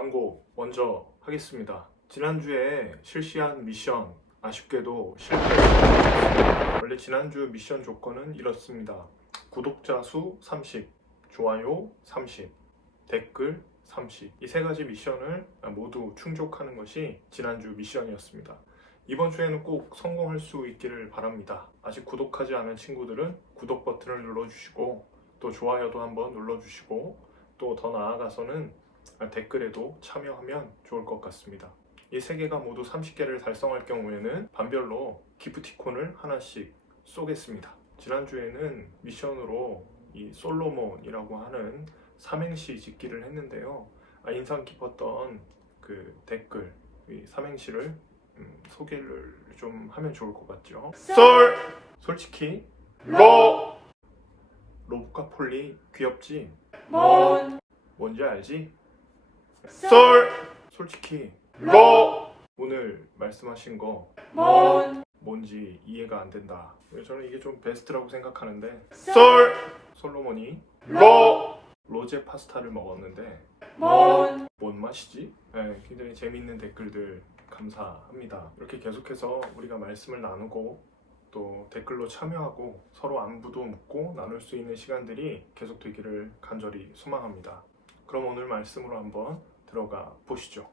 광고 먼저 하겠습니다. 지난주에 실시한 미션 아쉽게도 실패했습니다. 원래 지난주 미션 조건은 이렇습니다. 구독자 수 30, 좋아요 30, 댓글 30. 이 세 가지 미션을 모두 충족하는 것이 지난주 미션이었습니다. 이번 주에는 꼭 성공할 수 있기를 바랍니다. 아직 구독하지 않은 친구들은 구독 버튼을 눌러주시고 또 좋아요도 한번 눌러주시고 또 더 나아가서는 댓글에도 참여하면 좋을 것 같습니다. 이 세 개가 모두 30개를 달성할 경우에는 반별로 기프티콘을 하나씩 쏘겠습니다. 지난주에는 미션으로 이 솔로몬이라고 하는 삼행시 짓기를 했는데요. 인상 깊었던 그 댓글, 이 삼행시를 소개를 좀 하면 좋을 것 같죠. 썰, 솔직히 로, 로브카 폴리 귀엽지? 몬, 뭔지 알지? 썰, 솔직히 로, 오늘 말씀하신 거 몬, 뭔지 이해가 안 된다. 저는 이게 좀 베스트라고 생각하는데 썰, 솔로몬이 로, 로제 파스타를 먹었는데 몬, 뭔 맛이지? 네, 굉장히 재미있는 댓글들 감사합니다. 이렇게 계속해서 우리가 말씀을 나누고 또 댓글로 참여하고 서로 안부도 묻고 나눌 수 있는 시간들이 계속되기를 간절히 소망합니다. 그럼 오늘 말씀으로 한번 들어가 보시죠.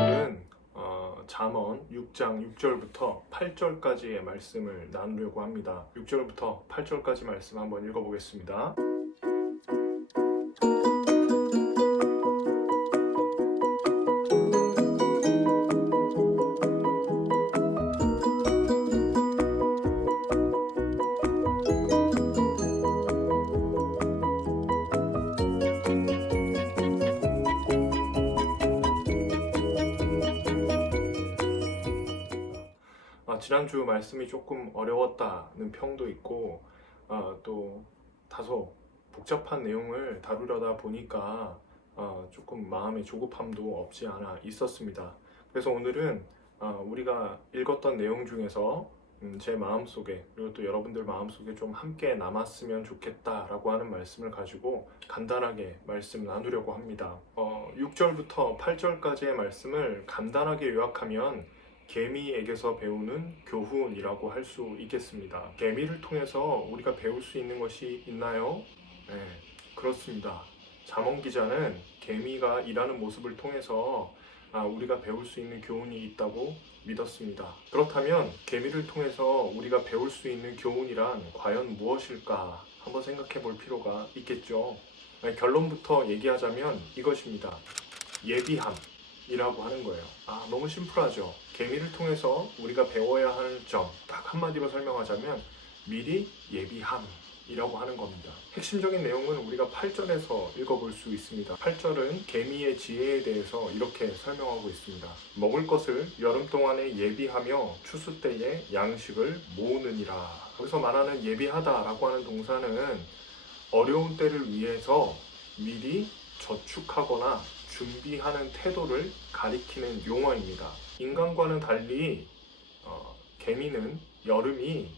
오늘은 잠언 6장 6절부터 8절까지의 말씀을 나누려고 합니다. 6절부터 8절까지 말씀 한번 읽어보겠습니다. 지난주 말씀이 조금 어려웠다는 평도 있고 또 다소 복잡한 내용을 다루려다 보니까 조금 마음의 조급함도 없지 않아 있었습니다. 그래서 오늘은 우리가 읽었던 내용 중에서 제 마음속에 그리고 또 여러분들 마음속에 좀 함께 남았으면 좋겠다라고 하는 말씀을 가지고 간단하게 말씀 나누려고 합니다. 6절부터 8절까지의 말씀을 간단하게 요약하면 개미에게서 배우는 교훈이라고 할 수 있겠습니다. 개미를 통해서 우리가 배울 수 있는 것이 있나요? 네, 그렇습니다. 잠언 기자는 개미가 일하는 모습을 통해서 우리가 배울 수 있는 교훈이 있다고 믿었습니다. 그렇다면 개미를 통해서 우리가 배울 수 있는 교훈이란 과연 무엇일까 한번 생각해 볼 필요가 있겠죠. 결론부터 얘기하자면 이것입니다. 예비함 이라고 하는 거예요. 너무 심플하죠. 개미를 통해서 우리가 배워야 할 점 딱 한마디로 설명하자면 미리 예비함이라고 하는 겁니다. 핵심적인 내용은 우리가 8절에서 읽어볼 수 있습니다. 8절은 개미의 지혜에 대해서 이렇게 설명하고 있습니다. 먹을 것을 여름 동안에 예비하며 추수 때에 양식을 모으느니라. 여기서 말하는 예비하다라고 하는 동사는 어려운 때를 위해서 미리 저축하거나 준비하는 태도를 가리키는 용어입니다. 인간과는 달리 개미는 여름이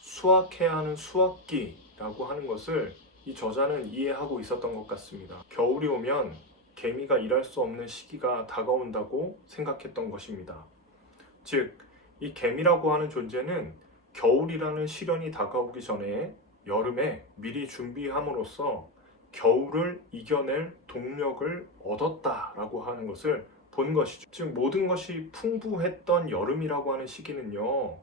수확해야 하는 수확기라고 하는 것을 이 저자는 이해하고 있었던 것 같습니다. 겨울이 오면 개미가 일할 수 없는 시기가 다가온다고 생각했던 것입니다. 즉, 이 개미라고 하는 존재는 겨울이라는 시련이 다가오기 전에 여름에 미리 준비함으로써 겨울을 이겨낼 동력을 얻었다라고 하는 것을 본 것이죠. 즉 모든 것이 풍부했던 여름이라고 하는 시기는요,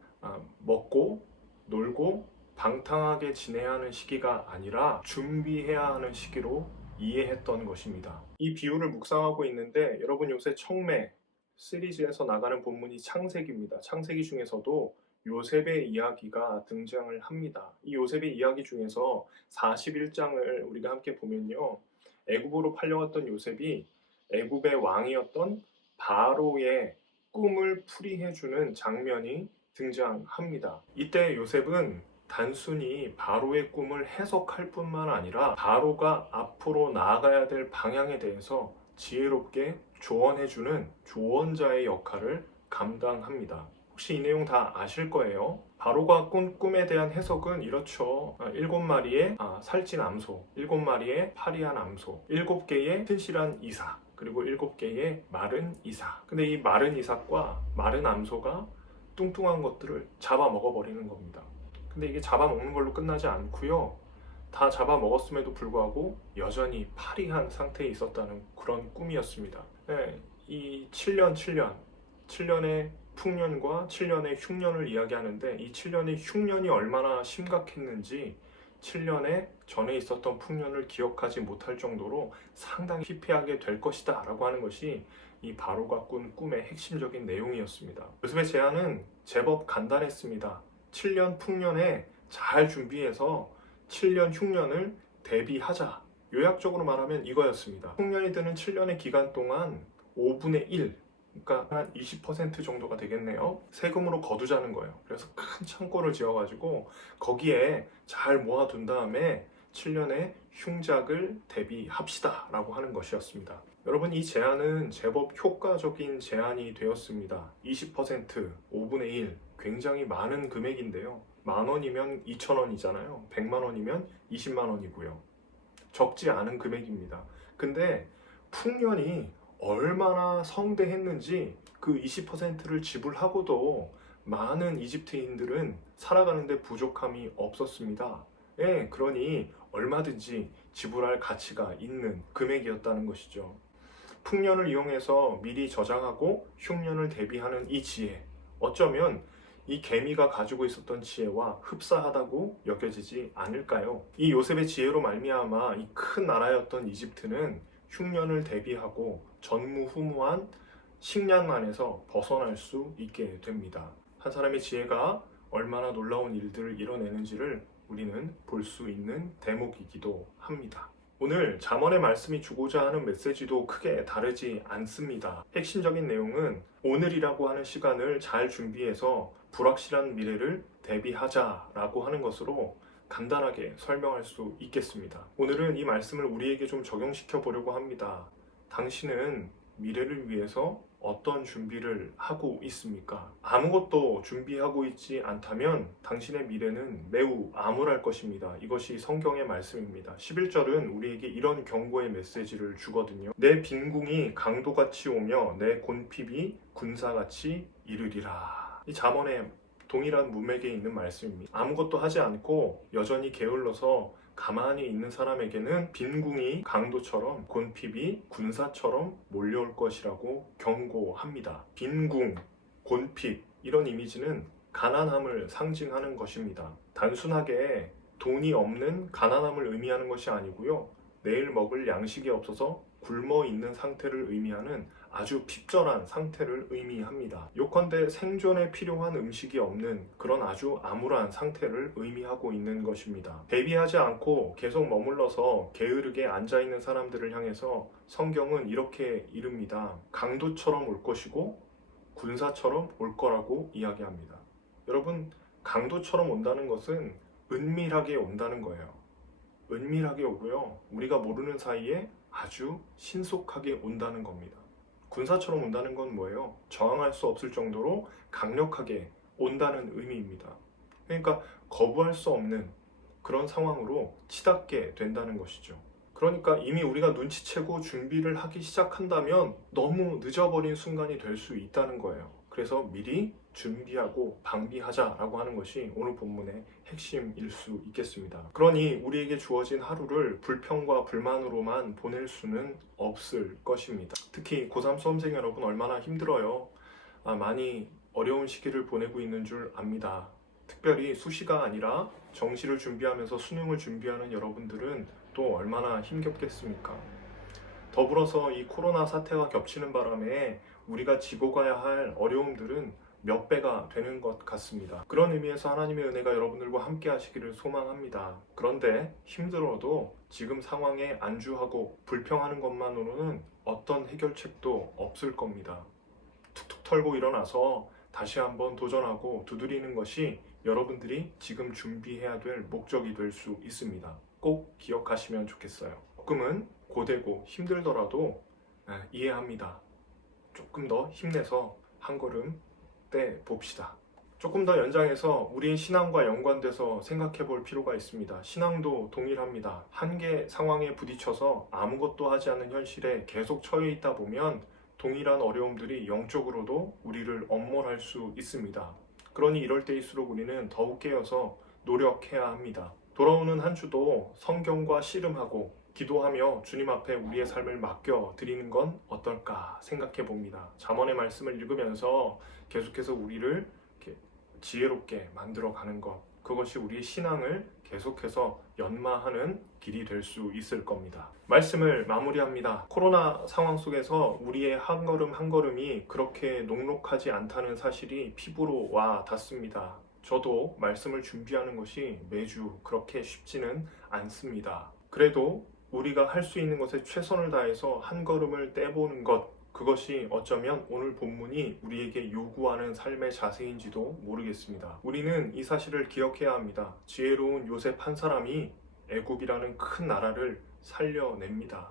먹고 놀고 방탕하게 지내야 하는 시기가 아니라 준비해야 하는 시기로 이해했던 것입니다. 이 비유를 묵상하고 있는데 여러분 요새 청매 시리즈에서 나가는 본문이 창세기입니다. 창세기 중에서도 요셉의 이야기가 등장을 합니다. 이 요셉의 이야기 중에서 41장을 우리가 함께 보면요, 애굽으로 팔려갔던 요셉이 애굽의 왕이었던 바로의 꿈을 풀이해주는 장면이 등장합니다. 이때 요셉은 단순히 바로의 꿈을 해석할 뿐만 아니라 바로가 앞으로 나아가야 될 방향에 대해서 지혜롭게 조언해주는 조언자의 역할을 감당합니다. 혹시 이 내용 다 아실 거예요. 바로가 꾼 꿈에 대한 해석은 이렇죠. 7마리의 살찐 암소, 7마리의 파리한 암소, 7개의 튼실한 이삭, 그리고 7개의 마른 이삭. 근데 이 마른 이삭과 마른 암소가 뚱뚱한 것들을 잡아먹어버리는 겁니다. 근데 이게 잡아먹는 걸로 끝나지 않고요. 다 잡아먹었음에도 불구하고 여전히 파리한 상태에 있었다는 그런 꿈이었습니다. 네, 이 7년의 풍년과 7년의 흉년을 이야기하는데, 이 7년의 흉년이 얼마나 심각했는지 7년에 전에 있었던 풍년을 기억하지 못할 정도로 상당히 피폐하게 될 것이다 라고 하는 것이 이 바로가 꾼 꿈의 핵심적인 내용이었습니다. 요셉의 제안은 제법 간단했습니다. 7년 풍년에 잘 준비해서 7년 흉년을 대비하자. 요약적으로 말하면 이거였습니다. 흉년이 드는 7년의 기간 동안 5분의 1, 그러니까 한 20% 정도가 되겠네요. 세금으로 거두자는 거예요. 그래서 큰 창고를 지어가지고 거기에 잘 모아둔 다음에 7년의 흉작을 대비합시다 라고 하는 것이었습니다. 여러분, 이 제안은 제법 효과적인 제안이 되었습니다. 20%, 5분의 1, 굉장히 많은 금액인데요. 10,000원이면 2,000원이잖아요. 100만 원이면 20만 원이고요. 적지 않은 금액입니다. 근데 풍년이 얼마나 성대했는지 그 20%를 지불하고도 많은 이집트인들은 살아가는데 부족함이 없었습니다. 예, 그러니 얼마든지 지불할 가치가 있는 금액이었다는 것이죠. 풍년을 이용해서 미리 저장하고 흉년을 대비하는 이 지혜, 어쩌면 이 개미가 가지고 있었던 지혜와 흡사하다고 여겨지지 않을까요? 이 요셉의 지혜로 말미암아 이 큰 나라였던 이집트는 흉년을 대비하고 전무후무한 식량난에서 벗어날 수 있게 됩니다. 한 사람의 지혜가 얼마나 놀라운 일들을 이뤄내는지를 우리는 볼 수 있는 대목이기도 합니다. 오늘 잠언의 말씀이 주고자 하는 메시지도 크게 다르지 않습니다. 핵심적인 내용은 오늘이라고 하는 시간을 잘 준비해서 불확실한 미래를 대비하자라고 하는 것으로 간단하게 설명할 수 있겠습니다. 오늘은 이 말씀을 우리에게 좀 적용시켜 보려고 합니다. 당신은 미래를 위해서 어떤 준비를 하고 있습니까? 아무것도 준비하고 있지 않다면 당신의 미래는 매우 암울할 것입니다. 이것이 성경의 말씀입니다. 11절은 우리에게 이런 경고의 메시지를 주거든요. 내 빈궁이 강도같이 오며 내 곤핍이 군사같이 이르리라. 이 잠언의 동일한 문맥에 있는 말씀입니다. 아무것도 하지 않고 여전히 게을러서 가만히 있는 사람에게는 빈궁이 강도처럼 곤핍이 군사처럼 몰려올 것이라고 경고합니다. 빈궁, 곤핍 이런 이미지는 가난함을 상징하는 것입니다. 단순하게 돈이 없는 가난함을 의미하는 것이 아니고요. 내일 먹을 양식이 없어서 굶어 있는 상태를 의미하는 아주 핍절한 상태를 의미합니다. 요컨대 생존에 필요한 음식이 없는 그런 아주 암울한 상태를 의미하고 있는 것입니다. 대비하지 않고 계속 머물러서 게으르게 앉아있는 사람들을 향해서 성경은 이렇게 이릅니다. 강도처럼 올 것이고 군사처럼 올 거라고 이야기합니다. 여러분, 강도처럼 온다는 것은 은밀하게 온다는 거예요. 은밀하게 오고요. 우리가 모르는 사이에 아주 신속하게 온다는 겁니다. 군사처럼 온다는 건 뭐예요? 저항할 수 없을 정도로 강력하게 온다는 의미입니다. 그러니까 거부할 수 없는 그런 상황으로 치닫게 된다는 것이죠. 그러니까 이미 우리가 눈치채고 준비를 하기 시작한다면 너무 늦어버린 순간이 될 수 있다는 거예요. 그래서 미리 준비하고 방비하자라고 하는 것이 오늘 본문의 핵심일 수 있겠습니다. 그러니 우리에게 주어진 하루를 불평과 불만으로만 보낼 수는 없을 것입니다. 특히 고3 수험생 여러분 얼마나 힘들어요. 많이 어려운 시기를 보내고 있는 줄 압니다. 특별히 수시가 아니라 정시를 준비하면서 수능을 준비하는 여러분들은 또 얼마나 힘겹겠습니까? 더불어서 이 코로나 사태가 겹치는 바람에 우리가 지고 가야 할 어려움들은 몇 배가 되는 것 같습니다. 그런 의미에서 하나님의 은혜가 여러분들과 함께 하시기를 소망합니다. 그런데 힘들어도 지금 상황에 안주하고 불평하는 것만으로는 어떤 해결책도 없을 겁니다. 툭툭 털고 일어나서 다시 한번 도전하고 두드리는 것이 여러분들이 지금 준비해야 될 목적이 될 수 있습니다. 꼭 기억하시면 좋겠어요. 조금은 고되고 힘들더라도 이해합니다. 조금 더 힘내서 한 걸음 떼 봅시다. 조금 더 연장해서 우리의 신앙과 연관돼서 생각해 볼 필요가 있습니다. 신앙도 동일합니다. 한계 상황에 부딪혀서 아무것도 하지 않는 현실에 계속 처해 있다 보면 동일한 어려움들이 영적으로도 우리를 엄몰할 수 있습니다. 그러니 이럴 때일수록 우리는 더욱 깨어서 노력해야 합니다. 돌아오는 한 주도 성경과 씨름하고 기도하며 주님 앞에 우리의 삶을 맡겨 드리는 건 어떨까 생각해 봅니다. 잠언의 말씀을 읽으면서 계속해서 우리를 이렇게 지혜롭게 만들어 가는 것, 그것이 우리의 신앙을 계속해서 연마하는 길이 될 수 있을 겁니다. 말씀을 마무리합니다. 코로나 상황 속에서 우리의 한 걸음 한 걸음이 그렇게 녹록하지 않다는 사실이 피부로 와 닿습니다. 저도 말씀을 준비하는 것이 매주 그렇게 쉽지는 않습니다. 그래도 우리가 할 수 있는 것에 최선을 다해서 한 걸음을 떼보는 것, 그것이 어쩌면 오늘 본문이 우리에게 요구하는 삶의 자세인지도 모르겠습니다. 우리는 이 사실을 기억해야 합니다. 지혜로운 요셉 한 사람이 애굽이라는 큰 나라를 살려냅니다.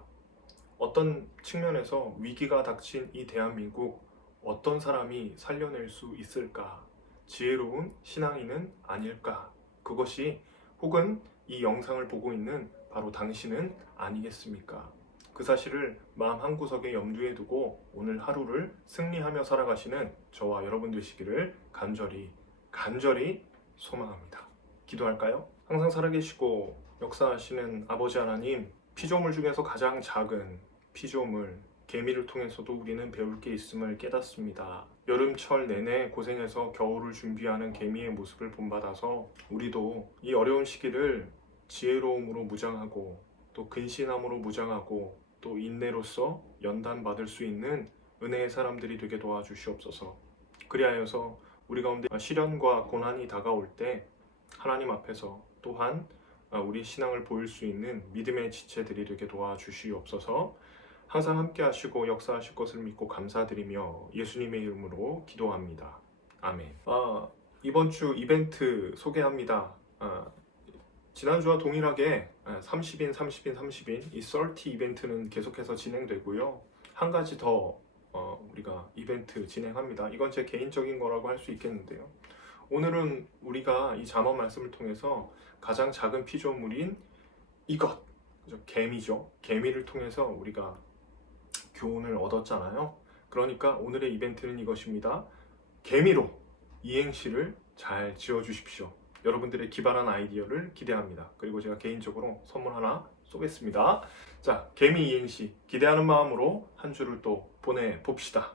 어떤 측면에서 위기가 닥친 이 대한민국, 어떤 사람이 살려낼 수 있을까? 지혜로운 신앙인은 아닐까? 그것이 혹은 이 영상을 보고 있는 바로 당신은 아니겠습니까? 그 사실을 마음 한구석에 염두에 두고 오늘 하루를 승리하며 살아가시는 저와 여러분 되시기를 간절히 소망합니다. 기도할까요? 항상 살아계시고 역사하시는 아버지 하나님, 피조물 중에서 가장 작은 피조물 개미를 통해서도 우리는 배울 게 있음을 깨닫습니다. 여름철 내내 고생해서 겨울을 준비하는 개미의 모습을 본받아서 우리도 이 어려운 시기를 지혜로움으로 무장하고 또 근신함으로 무장하고 또 인내로서 연단받을 수 있는 은혜의 사람들이 되게 도와주시옵소서. 그리하여서 우리 가운데 시련과 고난이 다가올 때 하나님 앞에서 또한 우리 신앙을 보일 수 있는 믿음의 지체들이 되게 도와주시옵소서. 항상 함께 하시고 역사하실 것을 믿고 감사드리며 예수님의 이름으로 기도합니다. 아멘. 이번 주 이벤트 소개합니다. 지난주와 동일하게 30인, 30인, 30인 이 30 이벤트는 계속해서 진행되고요. 한 가지 더 우리가 이벤트 진행합니다. 이건 제 개인적인 거라고 할 수 있겠는데요. 오늘은 우리가 이 잠언 말씀을 통해서 가장 작은 피조물인 이것, 개미죠. 개미를 통해서 우리가 교훈을 얻었잖아요. 그러니까 오늘의 이벤트는 이것입니다. 개미로 이행시를 잘 지어주십시오. 여러분들의 기발한 아이디어를 기대합니다. 그리고 제가 개인적으로 선물 하나 쏘겠습니다. 자, 개미 이행시 기대하는 마음으로 한 주를 또 보내봅시다.